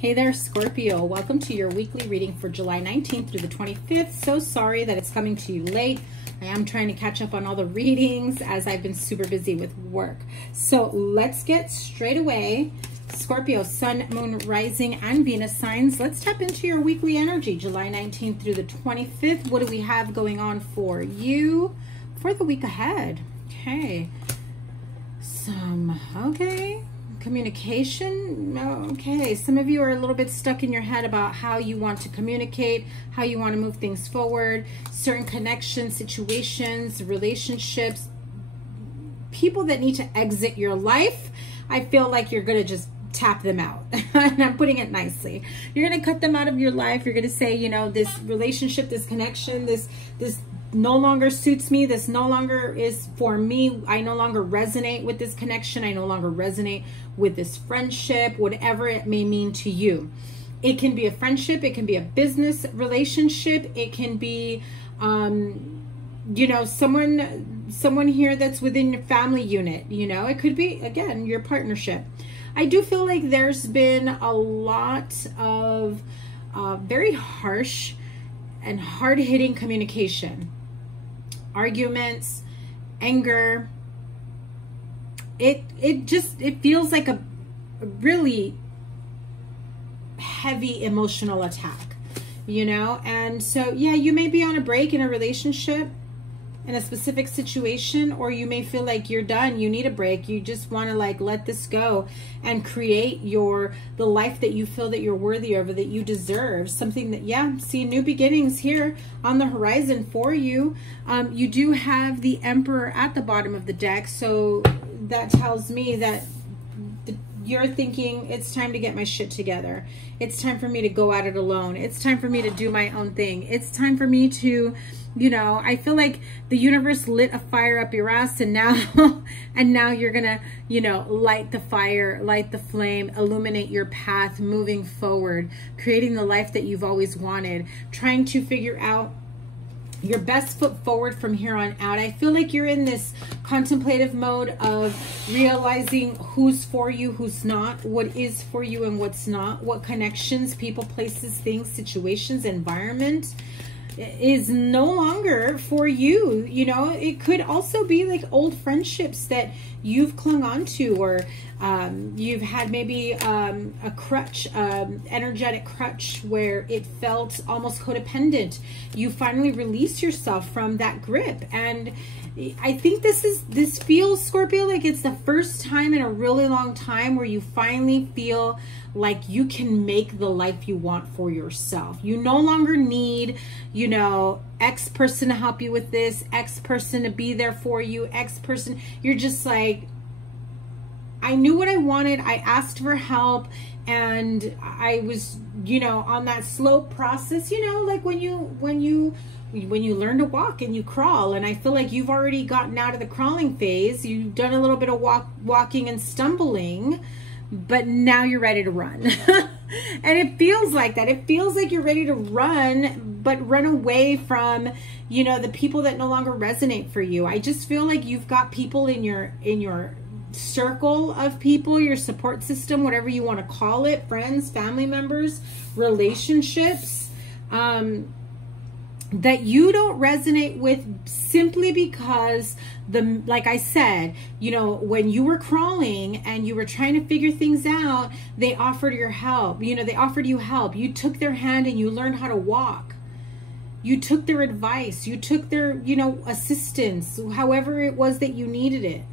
Hey there, Scorpio. Welcome to your weekly reading for July 19th through the 25th. So sorry that it's coming to you late. I am trying to catch up on all the readings as I've been super busy with work. So let's get straight away. Scorpio, Sun, Moon, Rising, and Venus signs. Let's tap into your weekly energy, July 19th through the 25th. What do we have going on for you for the week ahead? Okay. Okay. Communication. Okay, some of you are a little bit stuck in your head about how you want to communicate, how you want to move things forward, certain connections, situations, relationships, people that need to exit your life. I feel like you're going to just tap them out. And I'm putting it nicely. You're going to cut them out of your life. You're going to say, you know, this relationship, this connection, this no longer suits me. This no longer is for me. I no longer resonate with this connection. I no longer resonate with this friendship, whatever it may mean to you. It can be a friendship. It can be a business relationship. It can be, you know, someone here that's within your family unit. You know, it could be, again, your partnership. I do feel like there's been a lot of very harsh and hard-hitting communication, arguments, anger. It feels like a really heavy emotional attack, you know? And so, yeah, you may be on a break in a relationship, in a specific situation, or you may feel like you're done. You need a break. You just want to like let this go and create the life that you feel that you're worthy of, or that you deserve. Something that, yeah, see new beginnings here on the horizon for you. You do have the Emperor at the bottom of the deck, so that tells me that you're thinking it's time to get my shit together. It's time for me to go at it alone. It's time for me to do my own thing. It's time for me to, you know, I feel like the universe lit a fire up your ass, and now you're gonna, you know, light the fire, light the flame, illuminate your path, moving forward, creating the life that you've always wanted, trying to figure out your best foot forward from here on out. I feel like you're in this contemplative mode of realizing who's for you, who's not, what is for you and what's not, what connections, people, places, things, situations, environment is no longer for you. You know, it could also be like old friendships that you've clung on to, or you've had maybe a crutch, energetic crutch, where it felt almost codependent. You finally release yourself from that grip, and I think this feels, Scorpio, like it's the first time in a really long time where you finally feel like you can make the life you want for yourself. You no longer need, you know, X person to help you with this, X person to be there for you, X person. You're just like, I knew what I wanted. I asked for help, and I was, you know, on that slow process, you know, like when you learn to walk and you crawl. And I feel like you've already gotten out of the crawling phase. You've done a little bit of walking and stumbling, but now you're ready to run. And it feels like that. It feels like you're ready to run, but run away from, you know, the people that no longer resonate for you. I just feel like you've got people in your circle of people, your support system, whatever you want to call it, friends, family members, relationships, that you don't resonate with, simply because like I said, you know, when you were crawling and you were trying to figure things out, they offered your help. You know, they offered you help. You took their hand and you learned how to walk. You took their advice. You took their, you know, assistance, however it was that you needed it.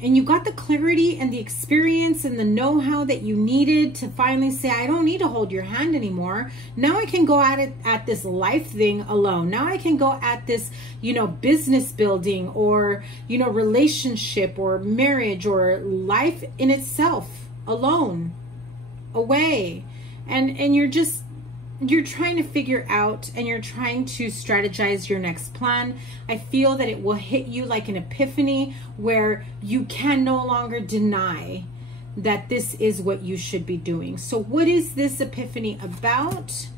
And you got the clarity and the experience and the know-how that you needed to finally say, I don't need to hold your hand anymore. Now I can go at this life thing alone. Now I can go at this, you know, business building, or, you know, relationship or marriage or life in itself alone, away. And you're trying to figure out, and you're trying to strategize your next plan. I feel that it will hit you like an epiphany, where you can no longer deny that this is what you should be doing. So what is this epiphany about?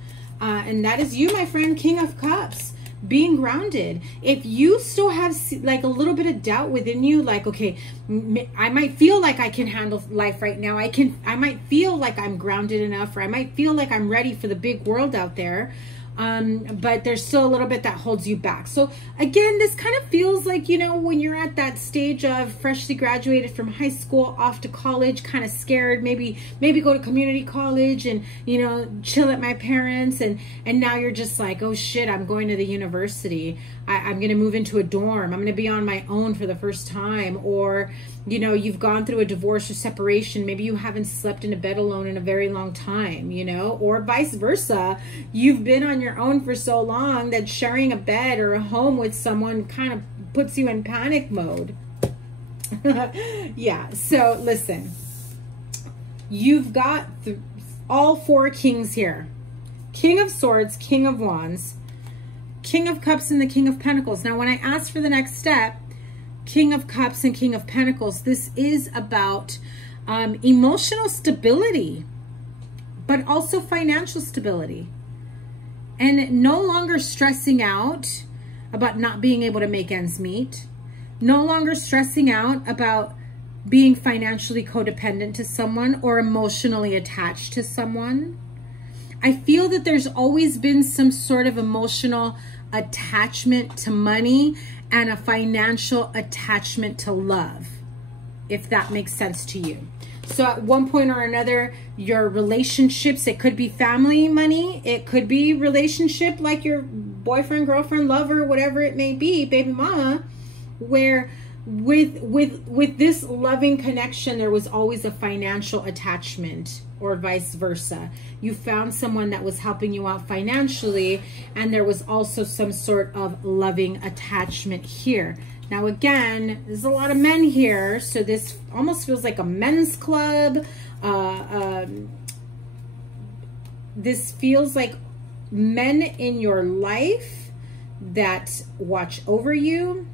And that is you, my friend, King of Cups. being grounded. If you still have like a little bit of doubt within you, like, okay, I might feel like I can handle life right now. I might feel like I'm grounded enough, or I might feel like I'm ready for the big world out there. But there's still a little bit that holds you back. So again, this kind of feels like, you know, when you're at that stage of freshly graduated from high school, off to college, kind of scared, maybe go to community college and, you know, chill at my parents. And now you're just like, oh shit, I'm going to the university. I'm going to move into a dorm. I'm going to be on my own for the first time. Or, you know, you've gone through a divorce or separation. Maybe you haven't slept in a bed alone in a very long time, you know, or vice versa. You've been on your own for so long that sharing a bed or a home with someone kind of puts you in panic mode. Yeah, so listen, you've got all four kings here. King of Swords, King of Wands, King of Cups, and the King of Pentacles. Now, when I asked for the next step, King of Cups and King of Pentacles, this is about emotional stability, but also financial stability. And no longer stressing out about not being able to make ends meet. No longer stressing out about being financially codependent to someone or emotionally attached to someone. I feel that there's always been some sort of emotional attachment to money and a financial attachment to love, if that makes sense to you. So at one point or another, your relationships, it could be family money, it could be relationship like your boyfriend, girlfriend, lover, whatever it may be, baby mama, where with this loving connection, there was always a financial attachment, or vice versa. You found someone that was helping you out financially, and there was also some sort of loving attachment here. Now, again, there's a lot of men here, so this almost feels like a men's club. This feels like men in your life that watch over you.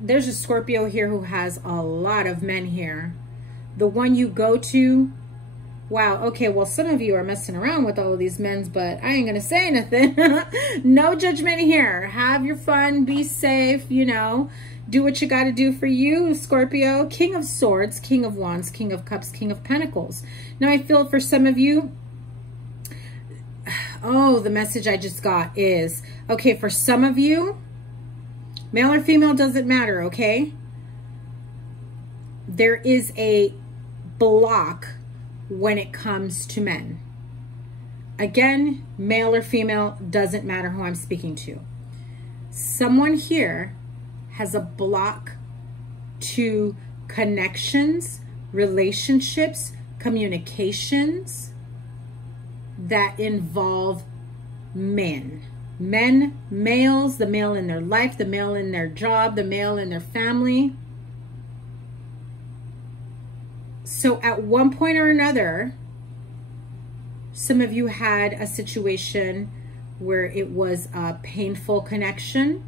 There's a Scorpio here who has a lot of men here. The one you go to, wow, okay, well, some of you are messing around with all of these men, but I ain't gonna say anything. No judgment here. Have your fun, be safe, you know, do what you gotta do for you, Scorpio. King of Swords, King of Wands, King of Cups, King of Pentacles. Now, I feel for some of you, oh, the message I just got is, okay, for some of you, male or female doesn't matter, okay? There is a block when it comes to men. Again, male or female, doesn't matter who I'm speaking to. Someone here has a block to connections, relationships, communications that involve men. Men, males, the male in their life, the male in their job, the male in their family. So at one point or another, some of you had a situation where it was a painful connection,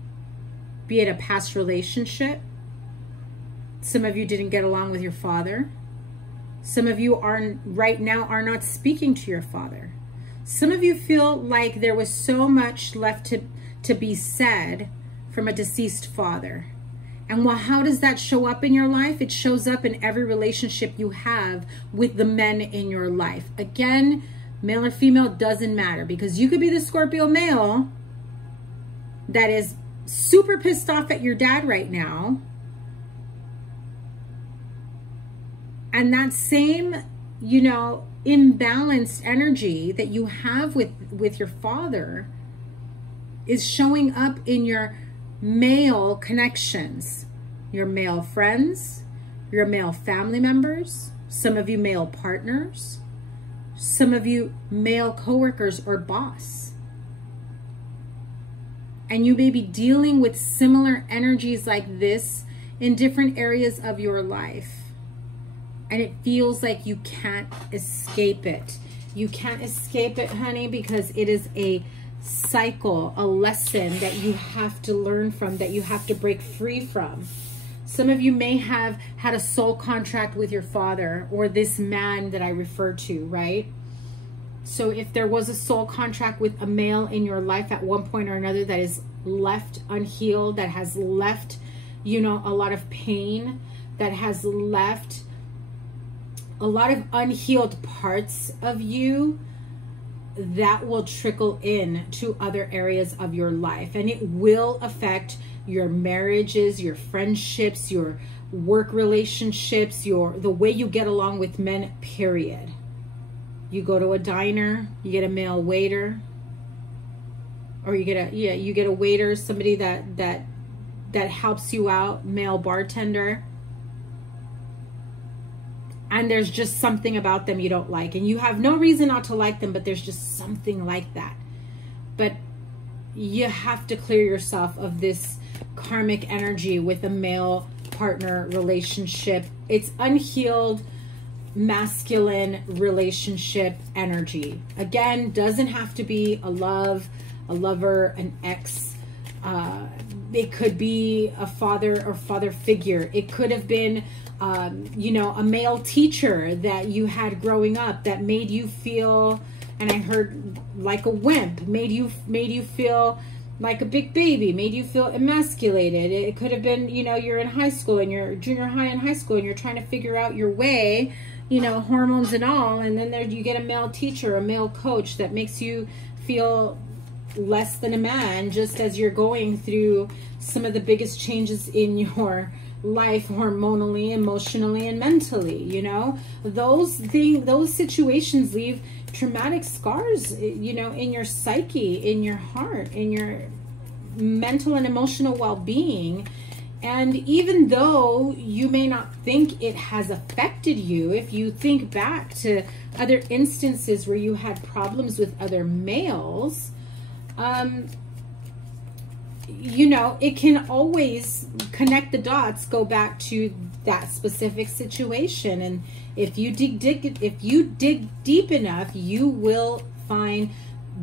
be it a past relationship. Some of you didn't get along with your father. Some of you right now are not speaking to your father. Some of you feel like there was so much left to be said from a deceased father. And well, how does that show up in your life? It shows up in every relationship you have with the men in your life. Again, male or female doesn't matter, because you could be the Scorpio male that is super pissed off at your dad right now. And that same, you know, imbalanced energy that you have with your father is showing up in your male connections, your male friends, your male family members, some of you male partners, some of you male coworkers or boss. And you may be dealing with similar energies like this in different areas of your life. And it feels like you can't escape it. You can't escape it, honey, because it is a cycle, a lesson that you have to learn from, that you have to break free from. Some of you may have had a soul contract with your father, or this man that I refer to, right? So if there was a soul contract with a male in your life at one point or another that is left unhealed, that has left, you know, a lot of pain, that has left a lot of unhealed parts of you, that will trickle in to other areas of your life. And it will affect your marriages, your friendships, your work relationships, the way you get along with men, period. You go to a diner, you get a male waiter, or you get a waiter, somebody that helps you out, male bartender, and there's just something about them you don't like, and you have no reason not to like them, but there's just something like that. But you have to clear yourself of this karmic energy with a male partner relationship. It's unhealed masculine relationship energy. Again, doesn't have to be a lover, an ex. It could be a father or father figure. It could have been, you know, a male teacher that you had growing up that made you feel, and I heard, like a wimp, made you feel like a big baby, made you feel emasculated. It could have been, you know, you're in high school and you're junior high and high school and you're trying to figure out your way, you know, hormones and all, and then there you get a male teacher, a male coach that makes you feel less than a man just as you're going through some of the biggest changes in your life, hormonally, emotionally, and mentally. You know, those situations leave traumatic scars, you know, in your psyche, in your heart, in your mental and emotional well-being. And even though you may not think it has affected you, if you think back to other instances where you had problems with other males, you know, it can always connect the dots, go back to that specific situation. And if you dig deep enough, you will find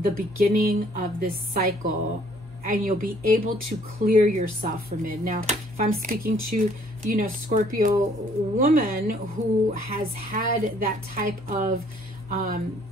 the beginning of this cycle, and you'll be able to clear yourself from it. Now, if I'm speaking to, you know, Scorpio woman who has had that type of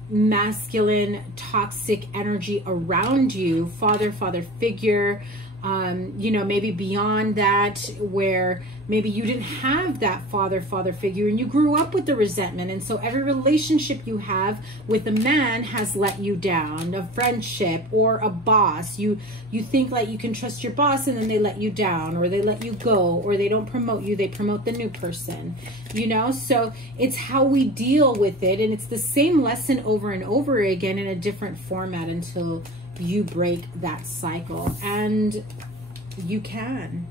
masculine toxic energy around you, father figure, you know, maybe beyond that, where maybe you didn't have that father figure and you grew up with the resentment, and so every relationship you have with a man has let you down. A friendship or a boss, you think like you can trust your boss, and then they let you down, or they let you go, or they don't promote you, they promote the new person, you know. So it's how we deal with it, and it's the same lesson over and over again in a different format until you break that cycle. And you can.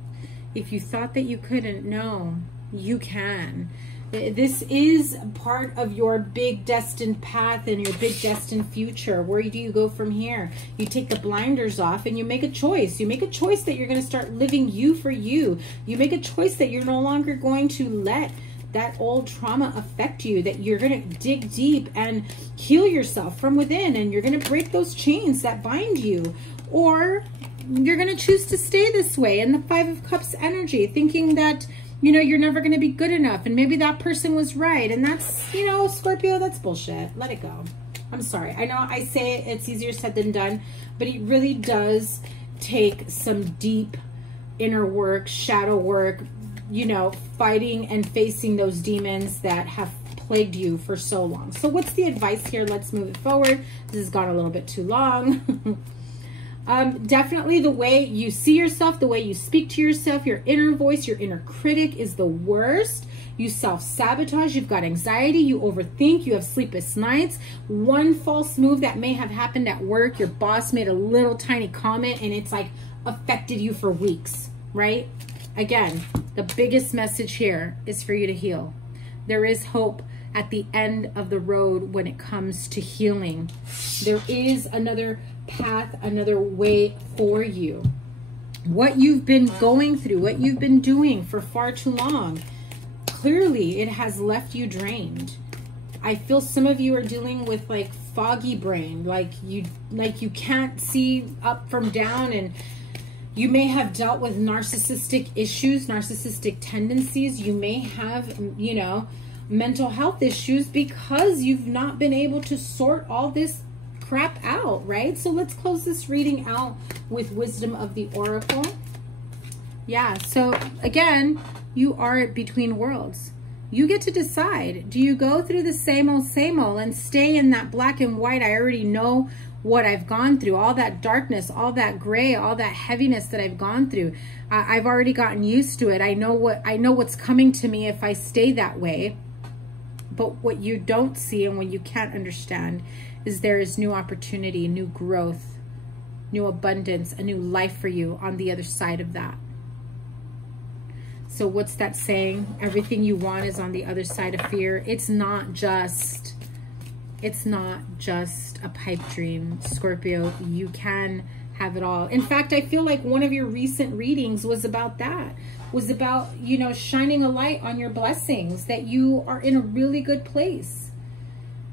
If you thought that you couldn't, no, you can. This is part of your big destined path and your big destined future. Where do you go from here? You take the blinders off and you make a choice. You make a choice that you're going to start living you for you. You make a choice that you're no longer going to let that old trauma affect you, that you're going to dig deep and heal yourself from within, and you're going to break those chains that bind you. Or you're going to choose to stay this way in the Five of Cups energy, thinking that, you know, you're never going to be good enough, and maybe that person was right. And that's, you know, Scorpio, that's bullshit. Let it go. I'm sorry. I know I say it's easier said than done, but it really does take some deep inner work, shadow work, you know, fighting and facing those demons that have plagued you for so long. So what's the advice here? Let's move it forward. This has gone a little bit too long. Definitely the way you see yourself, the way you speak to yourself, your inner voice, your inner critic is the worst. You self-sabotage, you've got anxiety, you overthink, you have sleepless nights. One false move that may have happened at work, your boss made a little tiny comment and it's like affected you for weeks, right? Again, the biggest message here is for you to heal. There is hope at the end of the road when it comes to healing. There is another path, another way for you. What you've been going through, what you've been doing for far too long, clearly it has left you drained. I feel some of you are dealing with like foggy brain, like you can't see up from down, and you may have dealt with narcissistic issues, narcissistic tendencies. You may have, you know, mental health issues because you've not been able to sort all this crap out, right? So let's close this reading out with wisdom of the oracle. Yeah, so again, you are between worlds. You get to decide. Do you go through the same old and stay in that black and white? I already know what I've gone through, all that darkness, all that gray, all that heaviness that I've gone through. I've already gotten used to it. I know what's coming to me if I stay that way. But what you don't see and what you can't understand is there is new opportunity, new growth, new abundance, a new life for you on the other side of that. So what's that saying? Everything you want is on the other side of fear. It's not just a pipe dream, Scorpio. You can have it all. In fact, I feel like one of your recent readings was about that. Was about, you know, shining a light on your blessings, that you are in a really good place.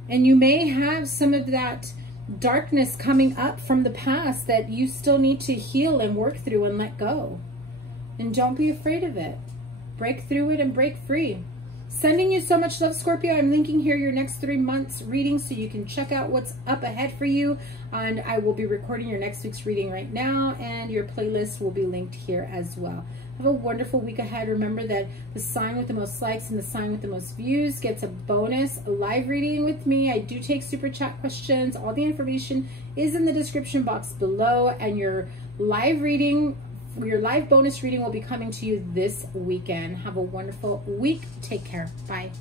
And you may have some of that darkness coming up from the past that you still need to heal and work through and let go. And don't be afraid of it. Break through it and break free. Sending you so much love, Scorpio. I'm linking here your next 3 months reading so you can check out what's up ahead for you. And I will be recording your next week's reading right now, and your playlist will be linked here as well. Have a wonderful week ahead. Remember that the sign with the most likes and the sign with the most views gets a bonus live reading with me. I do take super chat questions. All the information is in the description box below, and your live reading, your live bonus reading will be coming to you this weekend. Have a wonderful week. Take care. Bye.